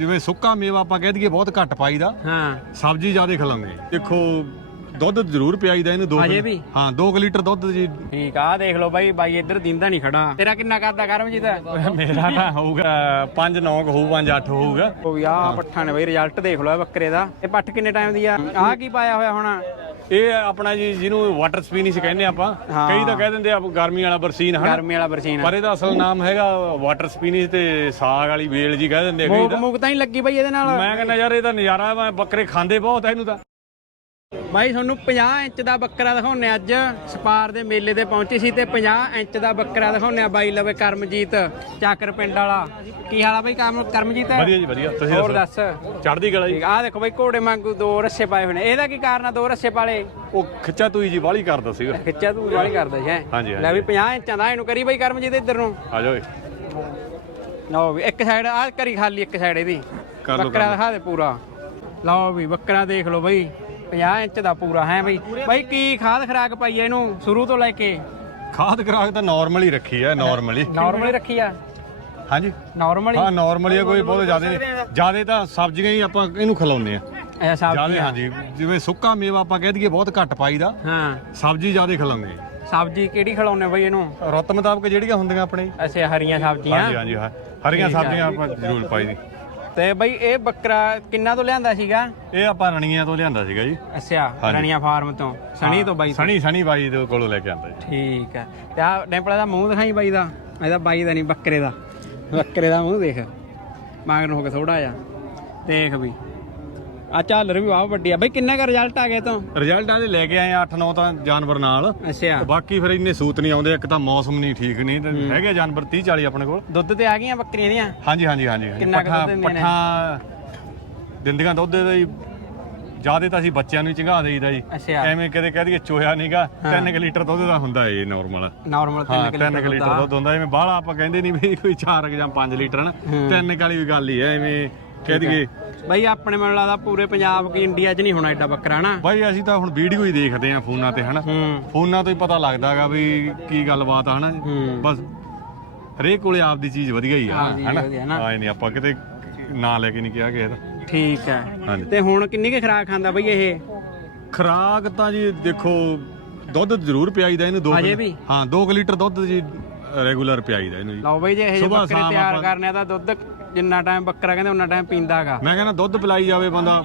ਜਿਵੇਂ ਸੁੱਕਾ ਮੇਵਾ ਆਪਾਂ ਕਹਿ ਦਈਏ ਬਹੁਤ ਘੱਟ ਪਾਈਦਾ। ਹਾਂ। ਸਬਜ਼ੀ ਜ਼ਿਆਦਾ ਖਿਲਾਉਂਦੇ ਦੇਖੋ ਦੁੱਧ ਜ਼ਰੂਰ ਪਿਆਈਦਾ ਇਹਨੂੰ 2 ਹਜੇ ਵੀ? ਹਾਂ 2 ਲੀਟਰ ਦੁੱਧ ਜੀ। ਠੀਕ ਆ ਦੇਖ ਲਓ ਬਾਈ ਬਾਈ ਇੱਧਰ ਦਿੰਦਾ ਨਹੀਂ ਖੜਾ। ਤੇਰਾ ਕਿੰਨਾ ਕਰਦਾ ਕਰਮਜੀਤ? ਮੇਰਾ ਤਾਂ ਹੋਊਗਾ 5 9 ਹੋਊ 5 8 ਹੋਊਗਾ। ਉਹ ਵੀ ਆਹ ਪੱਠਾ ਨੇ ਬਾਈ ਰਿਜ਼ਲਟ ਦੇਖ ਲਓ ਇਹ ਬੱਕਰੇ ਦਾ। ਇਹ ਪੱਠ ਕਿੰਨੇ ਟਾਈਮ ਦੀ ਆ? ਆਹ ਕੀ ਪਾਇਆ ਹੋਇਆ ਹੁਣ? ਇਹ ਆਪਣਾ ਜੀ ਜਿਹਨੂੰ ਵਾਟਰ ਸਪੀਨਿਸ਼ ਕਹਿੰਦੇ ਆਪਾਂ। ਕਈ ਤਾਂ ਕਹਿ ਦਿੰਦੇ ਆ ਗਰਮੀ ਵਾਲਾ ਬਰਸੀਨ ਹਨਾ? ਗਰਮੀ ਵਾਲਾ ਬਰਸੀਨ। ਪਰ ਇਹਦਾ ਅਸਲ ਨਾਮ ਹੈਗਾ ਵਾਟਰ ਸਪੀਨਿਸ਼ ਤੇ ਸਾਗ ਵਾਲੀ ਵੇਲ ਜੀ ਕਹਿ ਦਿੰਦੇ ਆ ਕਈ ਤਾਂ। ਮੂਕ ਤਾਂ ਹੀ ਲੱਗੀ ਬਾਈ ਇਹਦੇ ਨਾਲ। ਮੈਂ ਕਹਿੰਦਾ ਯਾਰ ਇਹਦਾ ਨਜ਼ਾਰਾ ਬੱਕਰੇ ਖਾਂਦੇ ਬਹੁਤ ਆ ਇਹਨੂੰ ਤਾਂ। ਬਾਈ ਤੁਹਾਨੂੰ 50 ਇੰਚ ਦਾ ਬੱਕਰਾ ਦਿਖਾਉਣੇ ਅੱਜ। ਸਪਾਰ ਦੇ ਮੇਲੇ ਤੇ ਪਹੁੰਚੇ ਸੀ ਤੇ 50 ਇੰਚ ਦਾ ਬੱਕਰਾ ਦਿਖਾਉਣੇ ਆ ਬਾਈ ਲਵੇ ਕਰਮਜੀਤ ਚੱਕਰ ਪਿੰਡ ਵਾਲਾ। ਕੀ ਹਾਲ ਆ ਬਾਈ ਕਰਮ ਕਰਮਜੀਤ? ਵਧੀਆ ਜੀ ਵਧੀਆ। ਤੁਸੀਂ ਹੋਰ ਦੱਸੋ? ਚੜ੍ਹਦੀ ਕਲਾ ਜੀ। ਆਹ ਦੇਖੋ ਬਾਈ ਘੋੜੇ ਵਾਂਗੂ ਦੋ ਰੱਸੇ ਪਾਏ ਹੋਏ ਨੇ। ਇਹਦਾ ਕੀ ਕਾਰਨ ਆ ਦੋ ਰੱਸੇ ਪਾਲੇ? ਉਹ ਖਿੱਚਾ ਤੂਈ ਜੀ ਵਾਲੀ ਕਰਦਾ ਸੀਗਾ। ਖਿੱਚਿਆ ਤੂੰ ਵਾਲੀ ਕਰਦਾ ਸੀ ਹੈਂ? ਹਾਂਜੀ, ਲੈ ਵੀ 50 ਇੰਚਾਂ ਦਾ ਇਹਨੂੰ ਕਰੀ ਬਾਈ ਕਰਮਜੀਤ ਇੱਧਰ ਨੂੰ। ਆ ਜਾਓ। ਲਓ ਵੀ ਇੱਕ ਸਾਈਡ ਆਹ ਕਰੀ ਖਾਲੀ ਇੱਕ ਸਾਈਡ ਇਹਦੀ। ਬੱਕਰਾ। ਦਿਖਾ ਦੇ ਪੂਰਾ। ਲਓ ਵੀ ਬੱਕਰਾ ਦੇਖ ਲਓ ਬਈ। 50 ਇੰਚ ਦਾ ਪੂਰਾ ਹੈ ਬਈ। ਬਈ ਕੀ ਖਾਦ ਖਰਾਕ ਪਾਈ ਹੈ ਇਹਨੂੰ ਸ਼ੁਰੂ ਤੋਂ ਲੈ ਕੇ? ਖਾਦ ਖਰਾਕ ਤਾਂ ਨਾਰਮਲ ਹੀ ਰੱਖੀ ਹੈ। ਨਾਰਮਲ ਹੀ ਨਾਰਮਲ ਰੱਖੀ ਆ? ਹਾਂਜੀ। ਨਾਰਮਲ ਹਾਂ? ਨਾਰਮਲ ਹੀ ਆ, ਕੋਈ ਬਹੁਤ ਜ਼ਿਆਦਾ ਨਹੀਂ। ਜ਼ਿਆਦਾ ਤਾਂ ਸਬਜ਼ੀਆਂ ਹੀ ਆਪਾਂ ਇਹਨੂੰ ਖਿਲਾਉਂਦੇ ਆ। ਐ ਸਬਜ਼ੀ ਜ਼ਿਆਦਾ ਹਾਂਜੀ। ਜਿਵੇਂ ਸੁੱਕਾ ਮੇਵਾ ਆਪਾਂ ਕਹਿ ਦਈਏ ਬਹੁਤ ਘੱਟ ਪਾਈਦਾ। ਹਾਂ। ਸਬਜ਼ੀ ਜ਼ਿਆਦਾ ਖਿਲਾਉਂਦੇ ਆ। ਸਬਜ਼ੀ ਕਿਹੜੀ ਖਿਲਾਉਣੇ ਬਈ ਇਹਨੂੰ? ਰੁੱਤ ਮੁਤਾਬਕ ਜਿਹੜੀਆਂ ਹੁੰਦੀਆਂ ਆਪਣੇ। ਐਸੇ ਹਰੀਆਂ ਸਬਜ਼ੀਆਂ। ਹਾਂਜੀ ਹਾਂਜੀ ਹਾਂ। ਹਰੀਆਂ ਸਬਜ਼ੀਆਂ ਆਪਾਂ ਜ਼ਰੂਰ ਪਾਈ ਦੀ। ਤੇ ਬਈ ਇਹ ਬੱਕਰਾ ਕਿੰਨਾ ਤੋਂ ਲਿਆਂਦਾ ਸੀਗਾ? ਇਹ ਆਪਾਂ ਰਣੀਆਂ ਤੋਂ ਲਿਆਂਦਾ ਸੀਗਾ ਜੀ। ਅੱਛਾ। ਰਣੀਆਂ ਫਾਰਮ ਤੋਂ। ਸਣੀ ਤੋਂ ਬਾਈ। ਸਣੀ ਸਣੀ ਬਾਈ ਦੇ ਕੋਲੋਂ ਲੈ ਕੇ ਆਂਦਾ ਜੀ। ਠੀਕ ਹੈ ਤੇ ਆ ਡੈਂਪਲਾ ਦਾ ਮੂੰਹ ਦਿਖਾਈ ਬਾਈ ਦਾ? ਇਹਦਾ ਬਾਈ ਦਾ ਨਹੀਂ ਬੱਕਰੇ ਦਾ। ਬੱਕਰੇ ਦਾ ਮੂੰਹ ਦੇਖ। ਮਾਗਰ ਹੋ ਕੇ ਥੋੜਾ ਜਿਹਾ। ਦੇਖ ਵੀ। ਆ ਝਾਲਰ ਵੀ ਵਾਹ ਵੱਡੀ ਆ। ਬਈ ਕਿੰਨਾ ਕੁ ਰਿਜ਼ਲਟ ਆ ਗਿਆ ਤੋਂ? ਰਿਜ਼ਲਟ ਆਦੇ ਲੈ ਕੇ ਆਏ 8-9 ਤਾਂ ਜਾਨਵਰ ਨਾਲ। ਅੱਛਾ। ਬਾਕੀ ਫਿਰ ਇੰਨੇ ਸੂਤ ਨਹੀਂ ਆਉਂਦੇ ਇੱਕ ਤਾਂ ਮੌਸਮ ਨਹੀਂ ਠੀਕ ਨਹੀਂ ਤੇ ਹੈਗੇ ਜਾਨਵਰ 30 40 ਆਪਣੇ ਕੋਲ। ਦੁੱਧ ਤੇ ਆ ਗਈਆਂ ਬੱਕਰੀਆਂ ਦੀਆਂ ਹਾਂਜੀ ਹਾਂਜੀ ਹਾਂਜੀ। ਕਿੰਨਾ ਕੁ ਦੁੱਧ ਪੱਠਾ- ਦਿੰਦੀਆਂ ਨੇ? ਪੱਠਾ ਦਿੰਦੀਆਂ ਦੁੱਧ ਦੇ ਜੀ। ਜਿਆਦੇ ਤਾਂ ਅਸੀਂ ਬੱਚਿਆਂ ਨੂੰ ਹੀ ਚੰਗਾ ਦੇਈਦਾ ਜੀ। ਐਵੇਂ ਕਦੇ ਕਹਿ ਦਈਏ ਚੋਇਆ ਨਹੀਂਗਾ 3 ਲੀਟਰ ਦੁੱਧ ਦਾ ਹੁੰਦਾ ਇਹ ਨਾਰਮਲ ਨਾਰਮਲ ਹਾਂ 3 3 ਲੀਟਰ ਦੁੱਧ ਹੁੰਦਾ। ਐਵੇਂ ਬਾਹਲਾ ਆਪਾਂ ਕਹਿੰਦੇ ਨਹੀਂ ਵੀ ਕੋਈ 4 ਜਾਂ 5 ਲੀਟਰ ਨਾ। ਤਿੰਨ ਕਾਲੀ ਵੀ ਗੱਲ ਹੀ ਐ ਐਵੇਂ ਕਹਿ ਦਈਏ। ਬਈ ਆਪਣੇ ਮੈਨੂੰ ਲੱਗਦਾ ਪੂਰੇ ਪੰਜਾਬ ਕੀ ਇੰਡੀਆ 'ਚ ਨਹੀਂ ਹੋਣਾ ਐਡਾ ਬੱਕਰਾ ਨਾ ਬਾਈ ਅਸੀਂ ਤਾਂ ਹੁਣ ਵੀਡੀਓ ਹੀ ਦੇਖਦੇ ਆ ਫੋਨਾਂ ਤੇ ਹਨਾ? ਹੂੰ। ਫੋਨਾਂ ਤੋਂ ਹੀ ਪਤਾ ਲੱਗਦਾਗਾ ਵੀ ਕੀ ਗੱਲਬਾਤ ਆ ਹਨਾ? ਹੂੰ। ਬਸ ਹਰੇਕ ਕੋਲੇ ਆਪਦੀ ਚੀਜ਼ ਵਧੀਆ ਹੀ ਆ ਆਪਦੀ ਹਨਾ? ਵਧੀਆ ਨਾ। ਆਏ ਨਹੀਂ ਆਪਾਂ ਕਿਤੇ ਨਾਂ ਲੈ ਕੇ ਨਹੀਂ ਕਿਹਾ ਕਿਸੇ ਦਾ। ਠੀਕ ਹੈ। ਹਾਂਜੀ। ਤੇ ਹੁਣ ਕਿੰਨੀ ਕੁ ਖਰਾਕ ਖਾਂਦਾ ਬਈ ਇਹ? ਖਰਾਕ ਤਾਂ ਜੀ ਦੇਖੋ ਦੁੱਧ ਜ਼ਰੂਰ ਪਿਆਈਦਾ ਇਹਨੂੰ 2 ਹਜੇ ਵੀ? ਹਾਂ 2 ਲੀਟਰ ਦੁੱਧ ਜੀ ਰੈਗੂਲਰ ਪਿਆਈਦਾ ਇਹਨੂੰ ਜੀ। ਲਓ ਬਈ ਜੇ ਇਹ ਜਿਹੇ ਸੁਬਾਹ ਬੱਕਰੇ ਸ਼ਾਮ ਤਿਆਰ ਆਪਾਂ- ਕਰਨੇ ਆ ਤਾਂ ਦੁੱਧ ਜਿੰਨਾ ਟਾਈਮ ਬੱਕਰਾ ਕਹਿੰਦੇ ਉਹਨਾਂ ਟਾਈਮ ਪੀਂਦਾਗਾ ਮੈਂ ਕਹਿੰਦਾ ਦੁੱਧ ਪਿਲਾਈ ਜਾਵੇ ਬੰਦਾ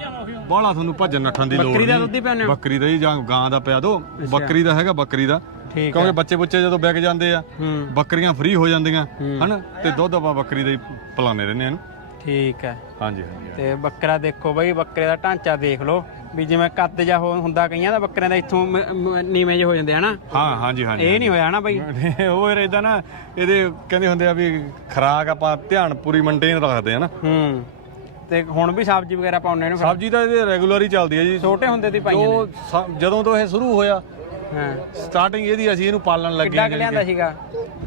ਬਾਹਲਾ ਤੁਹਾਨੂੰ ਭੱਜਣ ਨੱਠਣ ਦੀ ਲੋੜ ਬੱਕਰੀ ਦਾ। ਦੁੱਧ ਹੀ ਪਿਆਉਂਦੇ ਹੋ? ਬੱਕਰੀ ਦਾ ਹੀ ਜਾਂ ਗਾਂ ਦਾ ਪਿਆ ਦੋ। ਬੱਕਰੀ ਦਾ ਹੈਗਾ ਬੱਕਰੀ ਦਾ। ਠੀਕ ਕਿਉਂਕਿ ਬੱਚੇ ਬੁੱਚੇ ਜਦੋਂ ਵਿਕ ਜਾਂਦੇ ਆ ਹੂੰ। ਬੱਕਰੀਆਂ ਫ੍ਰੀ ਹੋ ਜਾਂਦੀਆਂ ਹਨਾ? ਤੇ ਦੁੱਧ ਆਪਾਂ ਬੱਕਰੀ ਦਾ ਹੀ ਪਿਲਾਉਂਦੇ ਰਹਿੰਦੇ ਆ ਇਹਨੂੰ। ਠੀਕ ਹੈ। ਹਾਂਜੀ ਹਾਂਜੀ ਤੇ ਬੱਕਰਾ ਦੇਖੋ ਬਈ ਬੱਕਰੇ ਦਾ ਢਾਂਚਾ ਦੇਖ ਲਓ ਵੀ ਜਿਵੇਂ ਕੱਦ ਜਾ ਹੁੰਦਾ ਕਈਆਂ ਦਾ ਬੱਕਰਿਆਂ ਦਾ ਇੱਥੋਂ ਨੀਵੇਂ ਜਿਹੇ ਹੋ ਜਾਂਦੇ ਹਨਾ ਹਾਂ ਹਾਂਜੀ ਹਾਂਜੀ ਇਹ ਨਹੀਂ ਹੋਇਆ ਨਾ ਬਈ? ਉਹ ਫਿਰ ਇਦਾਂ ਨਾ ਇਹਦੇ ਕਹਿੰਦੇ ਹੁੰਦੇ ਆ ਵੀ ਖਰਾਕ ਆਪਾਂ ਧਿਆਨ ਪੂਰੀ ਮੇਨਟੇਨ ਰੱਖਦੇ ਆ ਨਾ। ਹੂੰ। ਤੇ ਹੁਣ ਵੀ ਸਬਜ਼ੀ ਵਗੈਰਾ ਪਾਉਣੇ ਨੂੰ ਸਬਜ਼ੀ ਤਾਂ ਇਹਦੇ ਰੈਗੂਲਰ ਹੀ ਚੱਲਦੀ ਹੈ ਜੀ। ਛੋਟੇ ਹੁੰਦੇ ਦੀ ਪਾਈਆਂ ਜੋ ਜਦੋਂ ਤੋਂ ਇਹ ਸ਼ੁਰੂ ਹੋਇਆ ਹਾਂ। ਸਟਾਰਟਿੰਗ ਇਹਦੀ ਅਸੀਂ ਇਹਨੂੰ ਪਾਲਣ ਲੱਗੇ ਕਿੱਡਾ ਕੁ ਲਿਆਂਦਾ ਸੀਗਾ?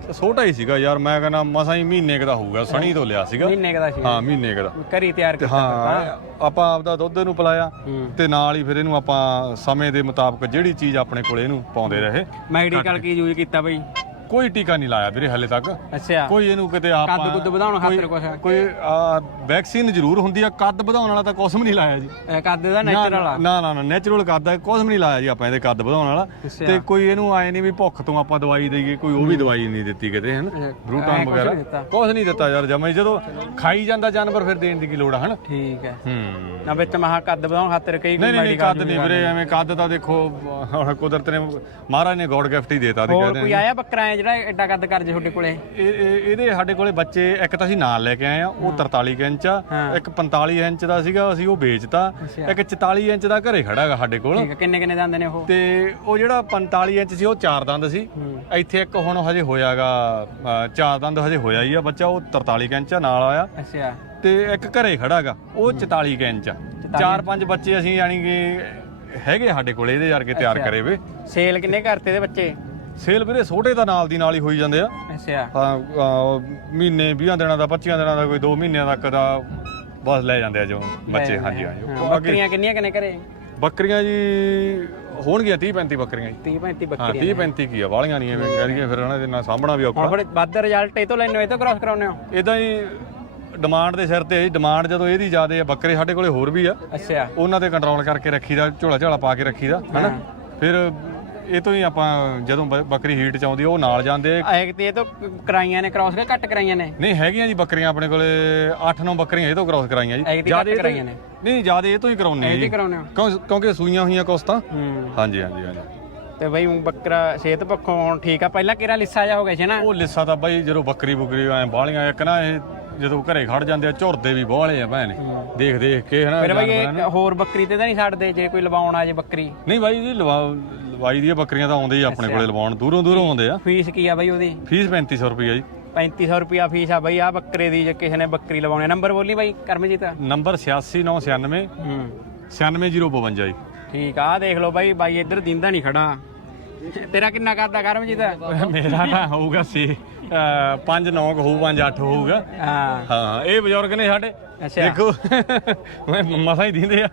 ਤੇ ਛੋਟਾ ਹੀ ਸੀਗਾ ਯਾਰ ਮੈਂ ਕਹਿੰਦਾ ਮਸਾਂ ਹੀ ਮਹੀਨੇ ਕੁ ਦਾ ਹੋਊਗਾ ਸਣੀ ਤੋਂ ਲਿਆ ਸੀਗਾ। ਮਹੀਨੇ ਕੁ ਦਾ ਸੀਗਾ। ਹਾਂ ਮਹੀਨੇ ਕੁ ਦਾ। ਘਰੀ ਤਿਆਰ ਤੇ ਕੀਤਾ ਹਾਂ ਆਪਾਂ ਆਪਦਾ ਦੁੱਧ ਇਹਨੂੰ ਪਿਲਾਇਆ ਤੇ ਨਾਲ ਹੀ ਫਿਰ ਇਹਨੂੰ ਆਪਾਂ ਸਮੇਂ ਦੇ ਮੁਤਾਬਕ ਜਿਹੜੀ ਚੀਜ਼ ਆਪਣੇ ਕੋਲੇ ਇਹਨੂੰ ਪਾਉਂਦੇ ਰਹੇ। ਮੈਡੀਕਲ ਕੀ ਯੂਜ਼ ਕੀਤਾ ਬਈ? ਕੋਈ ਟੀਕਾ ਨਹੀਂ ਲਾਇਆ ਵੀਰੇ ਹਲੇ ਤੱਕ। ਅੱਛਾ। ਕੋਈ ਇਹਨੂੰ ਕਿਤੇ ਆਪਾਂ ਕੱਦ ਕੁੱਦ ਵਧਾਉਣ ਖਾਤਰ ਕੁਛ ਕੋਈ ਵੈਕਸੀਨ ਜ਼ਰੂਰ ਹੁੰਦੀ ਆ ਕੱਦ ਵਧਾਉਣ ਵਾਲਾ ਤਾਂ ਵੀ ਨਹੀਂ ਲਾਇਆ ਜੀ। ਕੱਦ ਦਾ ਨੈਚੁਰਲ ਆ? ਨਾ ਨਾ ਨਾ ਨੈਚੁਰਲ ਕੱਦ ਕੁਝ ਵੀ ਨਹੀਂ ਲਾਇਆ ਜੀ ਆਪਾਂ ਇਹਦੇ ਕੱਦ ਵਧਾਉਣ ਵਾਲਾ। ਤੇ ਕੋਈ ਇਹਨੂੰ ਆਏ ਨਹੀਂ ਵੀ ਭੁੱਖ ਤੋਂ ਆਪਾਂ ਦਵਾਈ ਦੇਈਏ ਕੋਈ ਉਹ ਵੀ ਦਵਾਈ ਨਹੀਂ ਦਿੱਤੀ ਕਿਤੇ ਹਨ? ਐਂ ਰੂਟਾਂ ਕੁਛ ਵਗੈਰਾ। ਨਹੀਂ ਦਿੱਤਾ। ਕੁਝ ਨਹੀਂ ਦਿੱਤਾ ਯਾਰ ਜਮਾ ਜਦੋਂ ਖਾਈ ਜਾਂਦਾ ਜਾਨਵਰ ਫਿਰ ਦੇਣ ਦੀ ਕੀ ਲੋੜ ਆ ਹਨ? ਠੀਕ ਹੈ ਹੂੰ। ਨਾ ਵਿੱਚ ਮਹਾ ਕੱਦ ਵਧਾਉਣ ਖਾਤਰ ਕਈ ਨਹੀਂ ਨਹੀਂ ਕੱਦ ਨਹੀਂ ਵੀਰੇ ਐਵੇਂ ਕੱਦ ਤਾਂ ਦੇਖੋ ਕੁਦਰਤ ਨੇ ਮਹਾਰਾਜ ਨੇ ਗੋਡ ਗਿਫਟ ਹੀ ਦੇਤਾ ਹੋਰ ਕਹਿੰਦੇ ਕੋਈ ਆਇਆ ਬੱਕਰਾ ਜਿਹੜਾ ਐਡਾ ਕੱਦ ਕਰ ਜੇ ਤੁਹਾਡੇ ਕੋਲੇ? ਇਹ- ਇਹ- ਇਹਦੇ ਸਾਡੇ ਕੋਲੇ ਬੱਚੇ ਇੱਕ ਤਾਂ ਅਸੀਂ ਨਾਲ ਲੈ ਕੇ ਆਏ ਆ ਉਹ 43 ਕੁ ਇੰਚ ਆ ਹਾਂ। ਇੱਕ 45 ਇੰਚ ਦਾ ਸੀਗਾ ਅਸੀਂ ਉਹ ਵੇਚਤਾ। ਅੱਛਾ। ਇੱਕ 44 ਇੰਚ ਦਾ ਘਰੇ ਖੜਾ ਹੈਗਾ ਸਾਡੇ ਕੋਲ। ਠੀਕ ਹੈ ਕਿੰਨੇ ਕਿੰਨੇ ਦੰਦ ਨੇ ਉਹ? ਤੇ ਉਹ ਜਿਹੜਾ 45 ਇੰਚ ਸੀ ਉਹ ਚਾਰ ਦੰਦ ਸੀ। ਹੂੰ। ਇੱਥੇ ਇੱਕ ਹੁਣ ਹਜੇ ਹੋਇਆਗਾ ਚਾਰ ਦੰਦ ਹਜੇ ਹੋਇਆ ਹੀ ਆ ਬੱਚਾ ਉਹ 43 ਕੁ ਇੰਚ ਆ, ਨਾਲ ਆਇਆ। ਅੱਛਾ। ਤੇ ਇੱਕ ਘਰੇ ਖੜਾਗਾ ਉਹ 44 ਕੁ ਇੰਚ ਆ। ਚਾਰ ਪੰਜ ਬੱਚੇ ਅਸੀਂ ਯਾਨੀ ਕਿ ਹੈਗੇ ਸਾਡੇ ਕੋਲੇ ਇਹਦੇ ਯਾਰ ਕੇ ਤਿਆਰ ਕਰੇ ਵੇ। ਸੇਲ ਕਿੰਨੇ ਕਰਤੇ ਦੇ ਬੱਚੇ? ਸੇਲ ਵੀਰੇ ਛੋਟੇ ਦਾ ਨਾਲ ਦੀ ਨਾਲ ਹੀ ਹੋਈ ਜਾਂਦੇ ਆ। ਅੱਛਾ। ਹਾਂ ਅਹ ਮਹੀਨੇ 20 ਦਿਨਾਂ ਦਾ 25 ਦਿਨਾਂ ਦਾ ਕੋਈ 2 ਮਹੀਨਿਆਂ ਤੱਕ ਦਾ ਬਸ ਲੈ ਜਾਂਦੇ ਆ ਜੋ ਬੱਚੇ ਹਾਂਜੀ ਹਾਂਜੀ। ਹਾਂ, ਉਹ ਅੱਗੇ ਬੱਕਰੀਆਂ ਕਿੰਨੀਆਂ ਕਿੰਨੇ ਘਰੇ? ਬੱਕਰੀਆਂ ਜੀ ਹੋਣਗੀਆਂ 30 35 ਬੱਕਰੀਆਂ ਜੀ। 30 35 ਹਾਂ ਬੱਕਰੀਆਂ 30 35 ਕੀ ਆ ਵਾਲੀਆਂ ਨਹੀਂ ਐਵੇਂ ਕਹਿ ਦਈਏ ਫਿਰ ਉਹਨਾਂ ਦੇ ਨਾਲ ਸਾਂਭਣਾ ਵੀ ਹੁਣ ਔਖਾ ਬੜੇ ਵੱਧ ਰਿਜ਼ਲਟ ਇਹ ਤੋਂ ਲੈਣੇ ਹੋ ਇਹ ਤੋਂ ਕ੍ਰਾਸ ਕਰਾਉਣੇ ਹੋ? ਇਦਾਂ ਹੀ ਡਿਮਾਂਡ ਦੇ ਸਿਰ ਤੇ ਡਿਮਾਂਡ ਜਦੋਂ ਇਹਦੀ ਜ਼ਿਆਦੇ ਆ ਬੱਕਰੇ ਸਾਡੇ ਕੋਲੇ ਹੋਰ ਵੀ ਆ। ਅੱਛਾ। ਉਹਨਾਂ ਤੇ ਕੰਟਰੋਲ ਕਰਕੇ ਰੱਖੀਦਾ ਝੋਲਾ ਝਾਲਾ ਪਾ ਕੇ ਰੱਖੀਦਾ ਹਨਾ? ਫਿਰ ਇਹ ਤੋਂ ਹੀ ਆਪਾਂ ਜਦੋਂ ਬ- ਬੱਕਰੀ ਹੀਟ ਚ ਆਉਂਦੀ ਆ, ਉਹ ਨਾਲ ਜਾਂਦੇ। ਇੱਕ ਤੇ ਇਹ ਤੋਂ ਕਰਾਈਆਂ ਨੇ ਕ੍ਰਾਸ ਕੇ ਘੱਟ ਕਰਾਈਆਂ ਨੇ। ਨਹੀਂ ਹੈਗੀਆਂ ਜੀ ਬੱਕਰੀਆਂ ਆਪਣੇ ਕੋਲੇ 8-9 ਬੱਕਰੀਆਂ ਇਹ ਤੋਂ ਕ੍ਰਾਸ ਕਰਾਈਆਂ ਜੀ। ਜ਼ਿਆਦੇ ਘੱਟ ਇਹ ਤੋਂ- ਕਰਾਈਆਂ ਨੇ। ਨਹੀਂ ਜ਼ਿਆਦਾ ਇਹ ਤੋਂ ਹੀ ਕਰਾਉਣੇ ਇਹ ਜੀ। ਵੀ ਕਰਾਉਣੇ ਹੋ। ਕਿਉਂ- ਕਿਉਂਕਿ ਸੂਈਆਂ ਹੋਈਆਂ ਕੁਛ ਤਾਂ। ਹੂੰ। ਹਾਂਜੀ ਹਾਂਜੀ ਹਾਂਜੀ। ਤੇ ਬਈ ਊਂ ਬੱਕਰਾ ਸਿਹਤ ਪੱਖੋਂ ਹੁਣ ਠੀਕ ਆ ਪਹਿਲਾਂ ਕਿਹੜਾ ਲਿੱਸਾ ਜਾ ਹੋ ਗਿਆ ਸੀ ਨਾ? ਉਹ ਲਿੱਸਾ ਤਾਂ ਬਾਈ ਜਦੋਂ ਬੱਕਰੀ ਬੁਕਰੀ ਐ ਬਾਲੀਆਂ ਇੱਕ ਨਾ ਇਹ ਜਦੋਂ ਘਰੇ ਖੜ ਜਾਂਦੇ ਆ ਝੁਰਦੇ ਵੀ ਬਾਹਲੇ ਆ ਭੈਣੇ। ਦੇਖ ਦੇਖ ਕੇ ਹਨਾ ਫਿਰ ਬਈ। ਇਹ ਹੋਰ ਬੱਕਰੀ ਤੇ ਤਾਂ ਨਹੀਂ ਛੱਡਦੇ ਜੇ ਕੋਈ ਲਵਾਉਣ ਆ ਜੇ ਬੱਕਰੀ। ਨਹੀਂ ਬਾਈ ਜੀ ਲਵਾ ਲਵਾਈ ਦੀਆਂ ਬੱਕਰੀਆਂ ਤਾਂ ਆਉਂਦੇ ਹੀ ਆਪਣੇ ਕੋਲੇ ਲਵਾਉਣ ਦੂਰੋਂ ਦੂਰੋਂ ਆਉਂਦੇ ਆ। ਫੀਸ ਕੀ ਆ ਬਈ ਉਹਦੀ? ਫੀਸ 3500 ਰੁਪਏ ਜੀ। 3500 ਰੁਪਿਆ ਫੀਸ ਆ ਬਈ ਆ ਬੱਕਰੇ ਦੀ ਜੇ ਕਿਸੇ ਨੇ ਬੱਕਰੀ ਲਵਾਉਣੀ ਨੰਬਰ ਬੋਲੀ ਬਈ ਕਰਮਜੀਤ। ਨੰਬਰ 86996 ਹੂੰ। 96052 ਜੀ। ਠੀਕ ਆ ਦੇਖ ਲਓ ਬਾਈ ਬਾਈ ਇੱਧਰ ਦਿੰਦਾ ਨਹੀਂ ਖੜਾ। ਤੇਰਾ ਕਿੰਨਾ ਕਰਦਾ ਕਰਮਜੀਤ ਮੇਰਾ ਤਾਂ ਹੋਊਗਾ ਸੀ 5 9 ਹੋਊ 5 8 ਹੋਊਗਾ। ਹਾਂ। ਹਾਂ ਇਹ ਬਜ਼ੁਰਗ ਨੇ ਸਾਡੇ। ਅੱਛਾ। ਦੇਖੋ ਮੈਂ ਮਸਾ ਹੀ ਦਿੰਦੇ ਆ।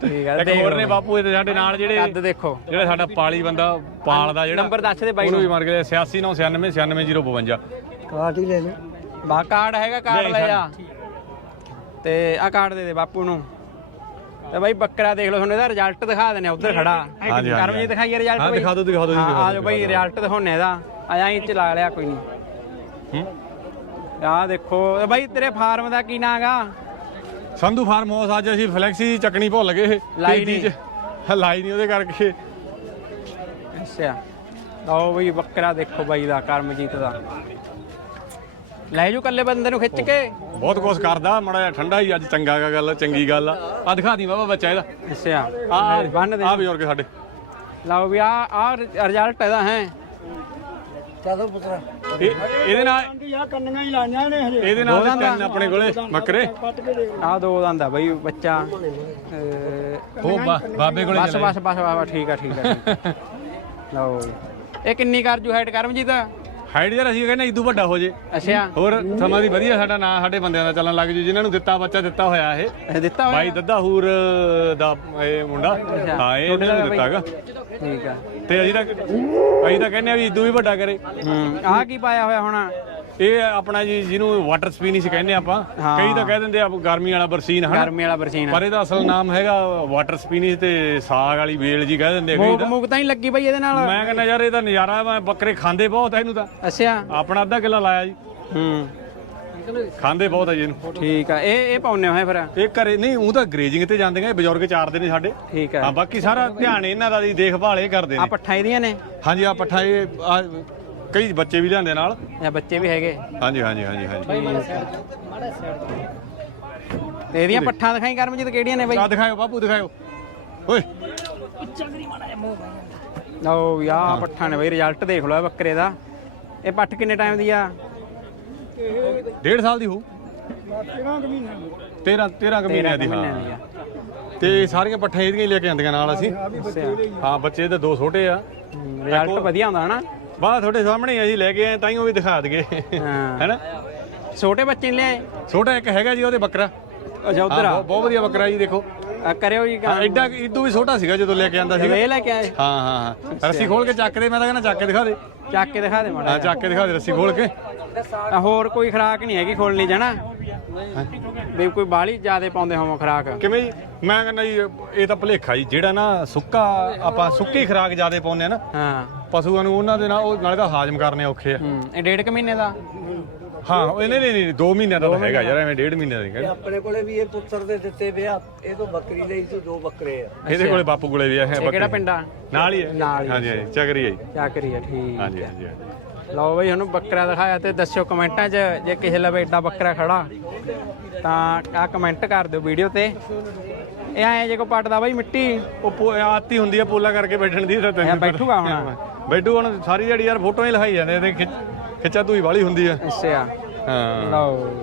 ਠੀਕ ਆ ਇੱਕ ਹੋਰ ਨੇ ਬਾਪੂ ਇਹ ਸਾਡੇ ਨਾਲ ਜਿਹੜੇ ਕੱਦ ਦੇਖੋ। ਜਿਹੜਾ ਸਾਡਾ ਪਾਲੀ ਬੰਦਾ ਪਾਲਦਾ ਜਿਹੜਾ ਨੰਬਰ ਦੱਸ ਦੇ ਬਾਈ ਨੂੰ ਵੀ ਮਾਰ ਕੇ 8699 96052 ਕਾਟ ਹੀ ਲੈ ਲਓ। ਬਾ ਕਾਰਡ ਹੈਗਾ ਕਾਰਡ ਲੈ ਆ। ਤੇ ਆ ਕਾਰਡ ਦੇ ਦੇ ਬਾਪੂ ਨੂੰ। ਤੇ ਬਾਈ ਬੱਕਰਾ ਦੇਖ ਲਓ ਤੁਹਾਨੂੰ ਇਹਦਾ ਰਿਜ਼ਲਟ ਦਿਖਾ ਦਿੰਨੇ ਉਧਰ ਖੜਾ। ਹਾਂਜੀ, ਕਰਮਜੀਤ ਦਿਖਾਈਏ ਰਿਜ਼ਲਟ ਹਾਂ, ਦਿਖਾ ਦਿਓ, ਦਿਖਾ ਦਿਓ ਜੀ, ਦਿਖਾ ਆ ਜਾਓ ਬਾਈ ਰਿਜ਼ਲਟ ਦਿਖਾਉਣੇ ਇਹਦਾ। ਆਇਆ ਹੀ ਚਲਾ ਲਿਆ ਕੋਈ ਨਹੀਂ। ਹੂੰ? ਆ ਦੇਖੋ ਤੇ ਬਾਈ ਤੇਰੇ ਫਾਰਮ ਦਾ ਕੀ ਨਾਂ ਗਾ ਸੰਧੂ ਫਾਰਮ ਹਾਊਸ ਅੱਜ ਅਸੀਂ ਫਲੈਕਸੀ ਚੱਕਣੀ ਭੁੱਲ ਗਏ। ਲਾਈ ਤੇਜ਼ੀ ਚ। ਲਾਈ ਨਹੀਂ ਉਹਦੇ ਕਰਕੇ। ਅੱਛਾ। ਲਓ ਬਈ ਬੱਕਰਾ ਦੇਖੋ ਬਾਈ ਦਾ ਕਰਮਜੀਤ ਦਾ। ਲੈ ਜੂ ਕੱਲੇ ਬੰਦੇ ਨੂੰ ਖਿੱਚ ਕੇ। ਬਹੁਤ ਕੁਛ ਕਰਦਾ ਮੜਾ ਜਿਹਾ ਠੰਡਾ ਹੀ ਅੱਜ ਚੰਗਾ ਗਾ ਗੱਲ ਚੰਗੀ ਗੱਲ ਆ। ਆ ਦਿਖਾ ਦੀ ਬਾਬਾ ਬੱਚਾ ਇਹਦਾ। ਅੱਛਾ। ਆ ਬੰਨ ਦੇ। ਆ ਬਜ਼ੁਰਗ ਸਾਡੇ। ਲਓ ਵੀ ਆ ਆ ਰਿਜ਼ਲਟ ਇਹਦਾ ਹੈ। ਚਲੋ ਪੁੱਤਰਾ। ਇਹ ਇਹਦੇ ਨਾਲ ਆ ਕੰਨੀਆਂ ਹੀ ਲਾਈਆਂ ਨੇ ਹਜੇ। ਇਹਦੇ ਨਾਲ ਦੇ ਤਿੰਨ ਆਪਣੇ ਕੋਲੇ ਬੱਕਰੇ। ਕੇ ਆ ਦੋ ਦੰਦ ਆ ਬਈ ਬੱਚਾ ਅਹ, ਉਹ ਬਾਬੇ ਕੋਲੇ ਬਸ ਬਸ ਬਸ ਬਸ ਠੀਕ ਆ ਠੀਕ ਆ ਠੀਕ ਆ। ਲਓ ਜੀ। ਇਹ ਕਿੰਨੀ ਕਰ ਜੂ ਹਾਈਟ ਕਰਮਜੀਤ? ਹਾਈਟ ਯਾਰ ਅਸੀਂ ਕਹਿੰਦੇ ਇਦੋਂ ਵੱਡਾ ਹੋ ਜੇ। ਅੱਛਾ। ਹੋਰ ਸਮਾਂ ਦੀ ਵਧੀਆ ਸਾਡਾ ਨਾਂ ਸਾਡੇ ਬੰਦਿਆਂ ਦਾ ਚੱਲਣ ਲੱਗ ਜੂ ਜਿਨ੍ਹਾਂ ਨੂੰ ਦਿੱਤਾ ਬੱਚਾ ਦਿੱਤਾ ਹੋਇਆ ਇਹ। ਇਹ ਦਿੱਤਾ ਹੋਇਆ? ਬਾਈ ਦੱਦਾ ਹੂਰ ਦਾ ਇਹ ਮੁੰਡਾ। ਹਾਂ ਇਹ ਇਹਨਾਂ ਨੂੰ ਦਿੱਤਾਗਾ ਠੀਕ ਆ। ਤੇ ਅਸੀਂ ਤਾਂ ਅਸੀਂ ਤਾਂ ਕਹਿੰਦੇ ਆ ਵੀ ਇਦੋਂ ਵੀ ਵੱਡਾ ਕਰੇ। ਹੂੰ। ਆ ਕੀ ਪਾਇਆ ਹੋਇਆ ਹੁਣ? ਇਹ ਆਪਣਾ ਜੀ ਜਿਹਨੂੰ ਵਾਟਰ ਸਪੀਨਿਸ਼ ਕਹਿੰਦੇ ਆਪਾਂ। ਕਈ ਤਾਂ ਕਹਿ ਦਿੰਦੇ ਆ ਗਰਮੀ ਵਾਲਾ ਬਰਸੀਨ ਹਨਾ? ਗਰਮੀ ਵਾਲਾ ਬਰਸੀਨ। ਪਰ ਇਹਦਾ ਅਸਲ ਨਾਮ ਹੈਗਾ ਵਾਟਰ ਸਪੀਨਿਸ਼ ਤੇ ਸਾਗ ਵਾਲੀ ਵੇਲ ਜੀ ਕਹਿ ਦਿੰਦੇ ਆ ਕਈ ਤਾਂ। ਮੂਕ ਤਾਂ ਹੀ ਲੱਗੀ ਬਈ ਇਹਦੇ ਨਾਲ। ਮੈਂ ਕਹਿੰਦਾ ਯਾਰ ਇਹਦਾ ਨਜ਼ਾਰਾ ਵਾ ਬੱਕਰੇ ਖਾਂਦੇ ਬਹੁਤ ਆ ਇਹਨੂੰ ਤਾਂ। ਅੱਛਾ। ਆਪਣਾ ਅੱਧਾ ਕਿੱਲਾ ਲਾਇਆ ਜੀ। ਹੂੰ। ਖਾਂਦੇ ਬਹੁਤ ਆ ਜੀ ਇਹਨੂੰ। ਠੀਕ ਆ। ਇਹ ਇਹ ਪਾਉਨੇ ਹੋਏ ਫਿਰ? ਇਹ ਘਰੇ ਨਹੀਂ ਉਹ ਤਾਂ ਗਰੇਜਿੰਗ ਤੇ ਜਾਂਦੇ ਆ ਇਹ ਬਜ਼ੁਰਗ ਚਾਰਦੇ ਨੇ ਸਾਡੇ। ਠੀਕ ਆ। ਹਾਂ ਬਾਕੀ ਸਾਰਾ ਧਿਆਨ ਇਹਨਾਂ ਦਾ ਦੀ ਦੇਖਭਾਲ ਇਹ ਕਰਦੇ ਆ ਨੇ ਪੱਠਾ ਇਹਦੀਆਂ ਨੇ? ਹਾਂਜੀ ਆ ਪੱਠਾ ਇਹ ਕਈ ਬੱਚੇ ਵੀ ਲਿਆਂਦੇ ਨਾਲ। ਜਾਂ ਬੱਚੇ ਵੀ ਹੈਗੇ। ਹਾਂਜੀ ਹਾਂਜੀ ਹਾਂਜੀ ਹਾਂਜੀ। ਤੇ ਇਹਦੀਆਂ ਪੱਠਾਂ ਦਿਖਾਈ ਕਰਮਜੀਤ ਕਿਹੜੀਆਂ ਨੇ ਬਈ? ਆ ਦਿਖਾਓ ਬਾਪੂ ਦਿਖਾਓ ਓਏ। ਲਓ ਯਾ ਪੱਠਾਂ ਨੇ ਬਈ ਰਿਜ਼ਲਟ ਦੇਖ ਲਓ ਇਹ ਬੱਕਰੇ ਦਾ। ਇਹ ਪੱਠ ਕਿੰਨੇ ਟਾਈਮ ਦੀ ਆ? ਡੇਢ ਸਾਲ ਦੀ ਹੋਊ। 13 13 ਕੁ ਮਹੀਨਿਆਂ ਦੀ ਹਾਂ। ਤੇ ਸਾਰੀਆਂ ਪੱਠੇ ਇਹਦੀਆਂ ਹੀ ਲੈ ਕੇ ਆਂਦੀਆਂ ਨਾਲ ਅਸੀਂ। ਹਾਂ ਬੱਚੇ ਤੇ ਦੋ ਛੋਟੇ ਆ। ਰਿਜ਼ਲਟ ਵਧੀਆ ਹੁੰਦਾ ਹਨਾ? ਬਾਹਰ ਤੁਹਾਡੇ ਸਾਹਮਣੇ ਹੀ ਅਸੀਂ ਲੈ ਕੇ ਆਏ ਤਾਂ ਹੀ ਉਹ ਵੀ ਦਿਖਾ ਹਾਂ। ਹੈਨਾ ਛੋਟੇ ਬੱਚੇ ਨੇ ਲਿਆਏ। ਛੋਟਾ ਇੱਕ ਹੈਗਾ ਜੀ ਉਹਦੇ ਬੱਕਰਾ। ਅੱਛਾ ਉਧਰ ਆ। ਬਹੁਤ ਵਧੀਆ ਬੱਕਰਾ ਜੀ ਦੇਖੋ। ਆ, ਕਰਿਓ ਜੀ ਹਾਂ, ਐਡਾ ਇਦੋਂ ਵੀ ਛੋਟਾ ਸੀਗਾ ਜਦੋਂ ਲੈ ਕੇ ਆਂਦਾ ਸੀਗਾ। ਇਹ ਲੈ ਕੇ ਆਏ। ਹਾਂ ਹਾਂ ਹਾਂ। ਰੱਸੀ ਖੋਲ ਕੇ ਚੱਕ ਦੇ ਮੈਂ ਤਾਂ ਕਹਿੰਦਾ ਚੱਕ ਕੇ ਦਿਖਾ ਦੇ। ਚੱਕ ਕੇ ਦਿਖਾ ਦੇ ਮਾੜਾ ਹਾਂ ਚੱਕ ਕੇ ਦਿਖਾ ਦੇ ਰੱਸੀ ਖੋਲ ਕੇ। ਆ, ਹੋਰ ਕੋਈ ਖਰਾਕ ਨਹੀਂ ਹੈਗੀ ਖੋਲਣੀ ਜਾਣਾ? ਵੀ ਕੋਈ ਬਾਹਲੀ ਜ਼ਿਆਦੇ ਪਾਉਂਦੇ ਹੋਵੋ ਖਰਾਕ। ਕਿਵੇਂ ਜੀ? ਮੈਂ ਕਹਿੰਦਾ ਜੀ ਇਹ ਤਾਂ ਭੁਲੇਖਾ ਜੀ ਜਿਹੜਾ ਨਾ ਸੁੱਕਾ ਆਪਾਂ ਸੁੱਕੀ ਖਰਾਕ ਜ਼ਿਆਦੇ ਪਾਉਂਦੇ ਆ ਨਾ ਹਾਂ। ਪਸ਼ੂਆਂ ਨੂੰ ਉਹਨਾਂ ਦੇ ਨਾਲ ਉਹ ਨਾਲੇ ਤਾਂ ਹਾਜ਼ਮ ਕਰਨੇ ਔਖੇ ਆ। ਹੂੰ ਇਹ ਡੇਢ ਕੁ ਮਹੀਨੇ ਦਾ? ਹਾਂ ਉਹ ਨਹੀਂ ਨਹੀਂ ਨਹੀਂ 2 ਮਹੀਨਿਆਂ ਦਾ ਤਾਂ ਹੈਗਾ ਯਾਰ ਐਵੇਂ ਡੇਢ ਮਹੀਨੇ ਦਾ ਨਹੀਂ ਕਹਿੰਦਾ ਆਪਣੇ ਕੋਲੇ ਵੀ ਇਹ ਪੁੱਤਰ ਦੇ ਦਿੱਤੇ ਵਿਆਹ ਇਹ ਤੋਂ ਬੱਕਰੀ ਲਈ ਸੀ ਦੋ ਬੱਕਰੇ ਆ। ਇਹਦੇ ਕੋਲੇ ਬਾਪੂ ਕੋਲੇ ਵੀ ਹੈ ਇਹ ਕਿਹੜਾ ਪਿੰਡ ਆ? ਨਾਲ ਹੀ ਹੈ ਨਾਲ ਹੀ। ਹਾਂਜੀ ਹਾਂਜੀ ਚੱਕਰੀ ਹੈ ਜੀ। ਚੱਕਰੀ ਆ ਠੀਕ ਹਾਂਜੀ ਹਾਂਜੀ ਹਾਂਜੀ। ਲਓ ਬਈ ਉਹਨੂੰ ਬੱਕਰਾ ਦਿਖਾਇਆ ਤੇ ਦੱਸਿਓ ਕਮੈਂਟਾਂ 'ਚ ਜੇ ਕਿਸੇ ਲਵੇ ਏਡਾ ਬੱਕਰਾ ਖੜਾ ਤਾਂ ਆ ਕਮੈਂਟ ਕਰ ਦਿਓ ਵੀਡੀਓ ਤੇ। ਇਹ ਐ ਜੇ ਕੋ ਪੱਟਦਾ ਬਾਈ ਮਿੱਟੀ। ਉਹ ਪੋ- ਆਦਤ ਹੀ ਹੁੰਦੀ ਆ ਪੋਲਾ ਕਰਕੇ ਬੈਠਣ ਦੀ ਤਾਂ ਤੈਨੂੰ ਬੈਠੂਗਾ ਹੁਣ? ਬੈਠੂ ਹੁਣ ਸਾਰੀ ਦਿਹਾੜੀ ਯਾਰ ਫੋਟੋਆਂ ਹੀ ਲਹਾਈ ਜਾਂਦੇ ਤੇ ਖਿੱਚ- ਹੀ ਵਾਲੀ ਹੁੰਦੀ ਆ। ਅੱਛਾ। ਹਾਂ। ਲਓ।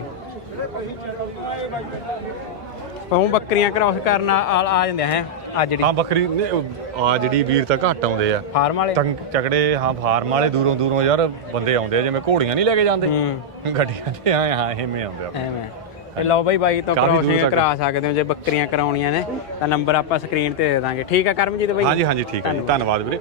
ਪਉ ਬੱਕਰੀਆਂ ਕ੍ਰਾਸ ਕਰਨ ਆ ਆ ਜਾਂਦੇ ਹੈ? ਆ ਜਿਹੜੀ। ਹਾਂ ਬੱਕਰੀ ਆ ਜਿਹੜੀ ਵੀਰ ਤਾਂ ਘੱਟ ਆਉਂਦੇ ਆ। ਫਾਰਮ ਵਾਲੇ। ਤੰਗ ਚਕੜੇ ਹਾਂ ਫਾਰਮ ਵਾਲੇ ਦੂਰੋਂ ਦੂਰੋਂ ਯਾਰ ਬੰਦੇ ਆਉਂਦੇ ਆ ਜਿਵੇਂ ਘੋੜੀਆਂ ਨਹੀਂ ਲੈ ਕੇ ਜਾਂਦੇ। ਹੂੰ। ਗੱਡੀਆਂ ਤੇ ਹਾਂ ਹਾਂ ਐਵੇਂ ਆਉਂਦੇ ਆ। ਐਵੇਂ। ਲਓ ਬਾਈ ਬਾਈ ਤੋਂ ਤੱਕ। ਕਰਾ ਸਕਦੇ ਹੋ ਜੇ ਬੱਕਰੀਆਂ ਕਰਾਉਣੀਆਂ ਨੇ ਤਾਂ ਨੰਬਰ ਆਪਾਂ ਸਕਰੀਨ ਤੇ ਦੇ ਦਾਂਗੇ। ਠੀਕ ਆ ਕਰਮਜੀਤ ਬਾਈ? ਹਾਂਜੀ ਹਾਂਜੀ ਠੀਕ ਹੈ ਧੰਨਵਾਦ ਵੀਰੇ।